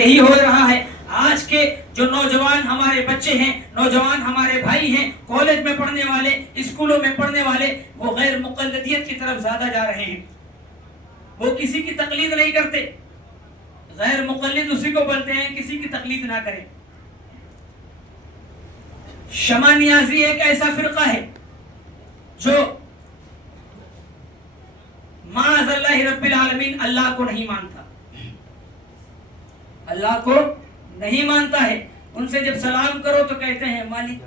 یہی ہو رہا ہے. آج کے جو نوجوان ہمارے بچے ہیں، نوجوان ہمارے بھائی ہیں، کالج میں پڑھنے والے، اسکولوں میں پڑھنے والے، وہ غیر مقلدیت کی طرف زیادہ جا رہے ہیں. وہ کسی کی تقلید نہیں کرتے. غیر مقلد اسی کو بولتے ہیں کسی کی تقلید نہ کریں. شمع نیازی ایک ایسا فرقہ ہے جو معاذ اللہ رب العالمین اللہ کو نہیں مانتا، اللہ کو نہیں مانتا ہے. ان سے جب سلام کرو تو کہتے ہیں مالک،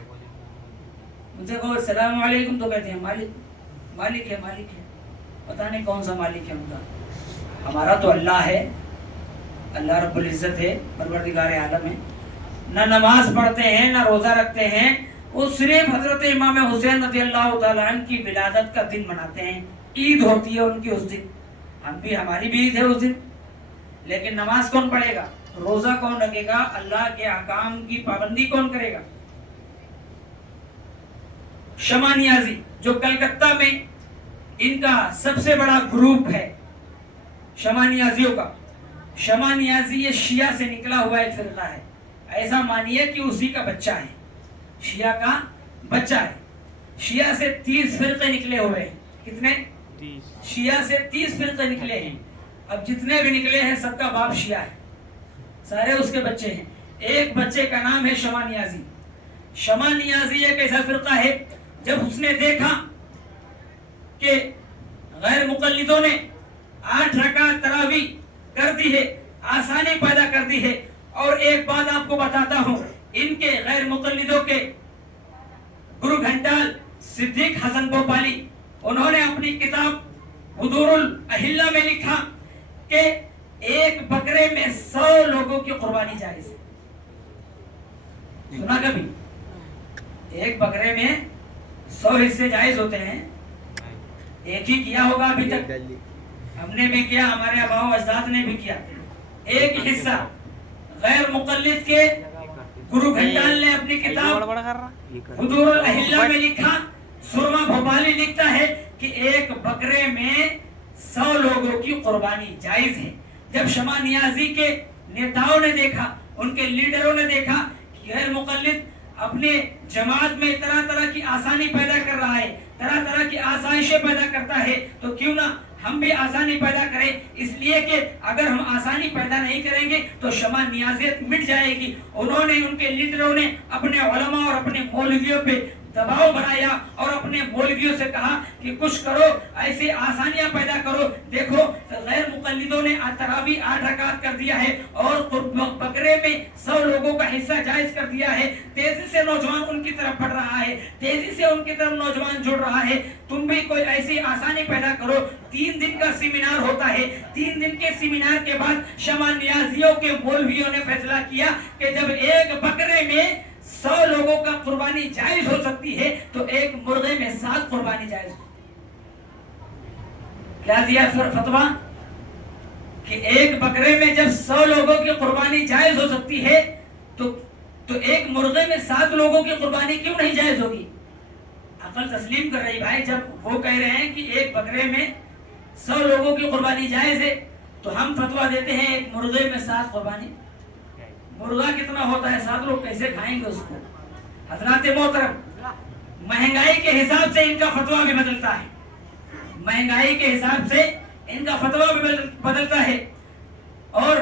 ان سے کہو السلام علیکم تو کہتے ہیں مالک. مالک ہے، مالک ہے، پتہ نہیں کون سا مالک ہے ان کا. ہمارا تو اللہ ہے، اللہ رب العزت ہے، پروردگار عالم ہے. نہ نماز پڑھتے ہیں، نہ روزہ رکھتے ہیں. وہ صرف حضرت امام حسین رضی اللہ تعالیٰ عنہ کی ولادت کا دن مناتے ہیں. عید ہوتی ہے ان کی اس دن، ہماری بھی عید ہے اس دن. لیکن نماز کون پڑھے گا، روزہ کون رکھے گا، اللہ کے احکام کی پابندی کون کرے گا؟ شمع نیازی جو کلکتہ میں ان کا سب سے بڑا گروپ ہے شمع نیازیوں کا. شمع نیازی یہ شیعہ سے نکلا ہوا ایک فرقہ ہے. ایسا مانیے کہ اسی کا بچہ ہے، شیعہ کا بچہ ہے. شیعہ سے 30 فرقے نکلے ہوئے ہیں. کتنے؟ شیعہ سے 30 فرقے نکلے ہیں. اب جتنے بھی نکلے ہیں سب کا باپ شیعہ ہے، سارے اس کے بچے ہیں. ایک بچے کا نام ہے شمع نیازی. شمع نیازی ایک ایسا فرقہ ہے، جب اس نے دیکھا کہ غیر مقلدوں نے 8 رکعت تراویح کر دی ہے، آسانی پیدا کر دی ہے. اور ایک بات آپ کو بتاتا ہوں، ان کے غیر مقلدوں کے گرو گھنٹال صدیق حسن بھوپالی، انہوں نے اپنی کتاب حضور الاہلہ میں لکھا کہ ایک بکرے میں 100 لوگوں کی قربانی جائز ہے. سنا کبھی؟ ایک بکرے میں 100 حصے جائز ہوتے ہیں. ایک ہی کیا ہوگا ابھی تک، ہم نے بھی کیا، ہمارے آباء و اجداد نے بھی کیا. ایک حصہ غیر مقلد کے گرو گھنٹال نے اپنی کتاب حضور الاہلہ میں لکھا. سرما بھوپالی لکھتا ہے کہ ایک بکرے میں 100 لوگوں کی قربانی جائز ہے. جب شمع نیازی کے نیتاؤں نے دیکھا، ان کے لیڈروں نے دیکھا کہ غیر مقلد اپنے جماعت میں طرح طرح کی آسانی پیدا کر رہا ہے، طرح طرح کی آسائشیں پیدا کرتا ہے، تو کیوں نہ ہم بھی آسانی پیدا کریں. اس لیے کہ اگر ہم آسانی پیدا نہیں کریں گے تو شمع نیازیت مٹ جائے گی. انہوں نے، ان کے لیڈروں نے اپنے علماء اور اپنے مولویوں پہ دباؤ بنایا اور اپنے مولویوں سے کہا کہ کچھ کرو، ایسے آسانیاں پیدا کرو. دیکھو غیر مقلدوں نے تراویح 8 رکعت کر دیا ہے اور بکرے میں 100 لوگوں کا حصہ جائز کر دیا ہے. تیزی سے نوجوان ان کی طرف بڑھ رہا ہے، تیزی سے ان کی طرف نوجوان جڑ رہا ہے. تم بھی کوئی ایسی آسانی پیدا کرو. 3 دن کا سیمینار ہوتا ہے. 3 دن کے سیمینار کے بعد شمع نیازیوں کے مولویوں نے فیصلہ کیا کہ جب ایک بکرے میں 100 لوگوں کا قربانی جائز ہو سکتی ہے تو ایک مرغے میں 7 قربانی جائز ہو. کیا دیا فتویٰ کہ ایک بکرے میں جب 100 لوگوں کی قربانی جائز ہو سکتی ہے تو ایک مرغے میں 7 لوگوں کی قربانی کیوں نہیں جائز ہوگی؟ عقل تسلیم کر رہی بھائی. جب وہ کہہ رہے ہیں کہ ایک بکرے میں 100 لوگوں کی قربانی جائز ہے تو ہم فتویٰ دیتے ہیں ایک مرغے میں 7 قربانی. مرغا کتنا ہوتا ہے، 7 لوگ کیسے کھائیں گے اس کو؟ حضرات محترم، مہنگائی کے حساب سے ان کا فتویٰ بھی بدلتا ہے. مہنگائی کے حساب سے ان کا فتویٰ بھی بدلتا ہے. اور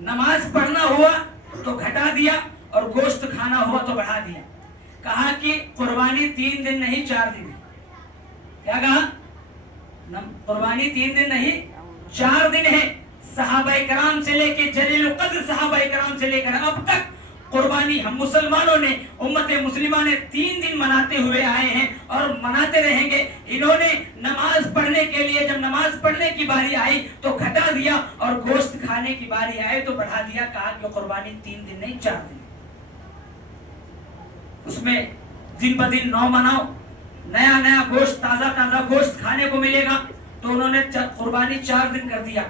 نماز پڑھنا ہوا تو گھٹا دیا اور گوشت کھانا ہوا تو بڑھا دیا. کہا کہ قربانی 3 دن نہیں 4 دن ہے. کیا کہا؟ قربانی 3 دن نہیں 4 دن ہے. صحابہ کرام سے لے کے جلیل القدر صحابہ کرام سے لے کر اب تک قربانی ہم مسلمانوں نے، امت مسلمہ نے 3 دن مناتے ہوئے آئے ہیں اور مناتے رہیں گے. انہوں نے نماز پڑھنے کے لیے جب نماز پڑھنے کی باری آئی تو گھٹا دیا اور گوشت کھانے کی باری آئی تو بڑھا دیا. کہا کہ قربانی 3 دن نہیں 4 دن. اس میں دن بدن نو مناؤ، نیا نیا گوشت، تازہ تازہ گوشت کھانے کو ملے گا. تو انہوں نے قربانی 4 دن کر دیا.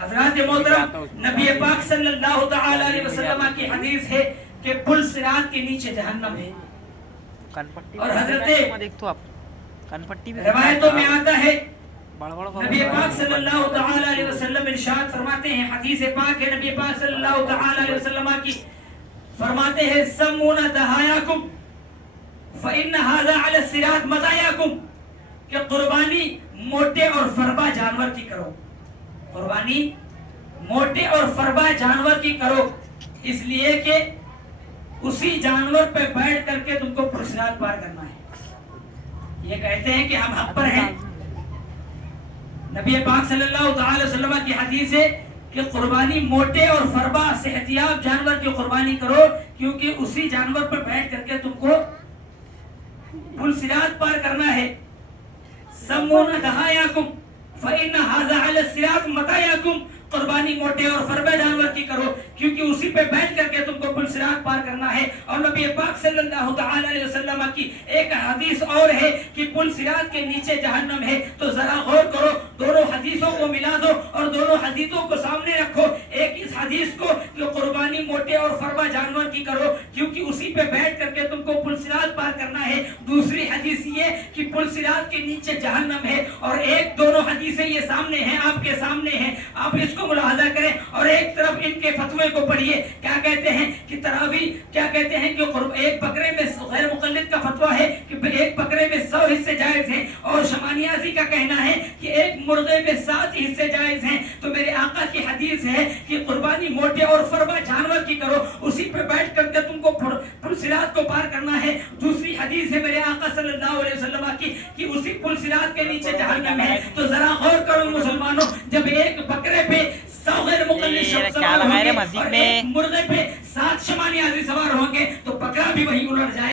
حضرات محترم، نبی پاک صلی اللہ تعالی علیہ وسلم کی حدیث ہے کہ پل صراط کے نیچے جہنم ہے. اور حضرت روایتوں میں آتا ہے نبی پاک صلی اللہ تعالی علیہ وسلم ارشاد فرماتے ہیں، حدیث پاک ہے، نبی پاک صلی اللہ تعالی علیہ وسلم کی فرماتے ہیں سمون دہایاکم فإن هذا على الصراط مدایاکم، کہ قربانی موٹے اور فربا جانور کی کرو، قربانی موٹے اور فربا جانور کی کرو، اس لیے کہ اسی جانور پہ بیٹھ کر کے تم کو پرصراط پار کرنا ہے۔ یہ کہتے ہیں کہ ہم حق پر ہیں۔ نبی پاک صلی اللہ تعالی وسلم کی حدیث ہے کہ قربانی موٹے اور فربا صحت یاب جانور کی قربانی کرو، کیونکہ اسی جانور پر بیٹھ کر کے تم کو پل صراط پار کرنا ہے۔ سمون دہایاکم فإن هذا على الصراط مدایاکم، قربانی موٹے اور فربا جانور کی کرو، کیونکہ اسی پہ بیٹھ کر کے تم کو پل صراط پار کرنا ہے۔ اور نبی پاک صلی اللہ تعالی علیہ وسلم کی ایک حدیث اور ہے کہ پل صراط کے نیچے جہنم ہے۔ تو ذرا غور کرو، دونوں حدیثوں کو ملا دو اور دونوں حدیثوں کو سامنے رکھو۔ ایک اس حدیث کو کہ قربانی موٹے اور فربا جانور کی کرو، کیونکہ اسی پہ بیٹھ کر کے تم کو پل صراط پار کرنا ہے۔ دوسری حدیث یہ کہ پل صراط کے نیچے جہنم ہے، اور ایک دونوں حدیثیں یہ سامنے ہیں، آپ کے سامنے ہیں، آپ اس کو ملاحظہ کریں۔ اور ایک طرف ان کے فتوے کو پڑھیے، کیا کہتے ہیں کہ تراویح، کیا کہتے ہیں کہ ایک بکرے میں غیر مقلد کا فتویٰ ہے کہ ایک بکرے میں 100 حصے جائز ہیں، اور شمانیازی کا کہنا ہے کہ ایک مرغے میں 7 حصے جائز ہیں۔ تو میرے آقا کی حدیث ہے کہ قربانی موٹے اور فربا جانور کی کرو، اسی پہ بیٹھ کر کے تم کو پل صراط کو پار کرنا ہے۔ دوسری حدیث ہے میرے آقا صلی اللہ علیہ وسلم کی کہ اسی پل صراط کے نیچے جہنم ہے۔ تو ذرا غور کرو مسلمانوں، جب ایک بکرے پہ 100 غیر مقلد شخص سوار ہوں گے اور ایک مرغے پہ 7 شمانیازی سوار ہوں گے تو بکرا بھی وہی الٹ جائے۔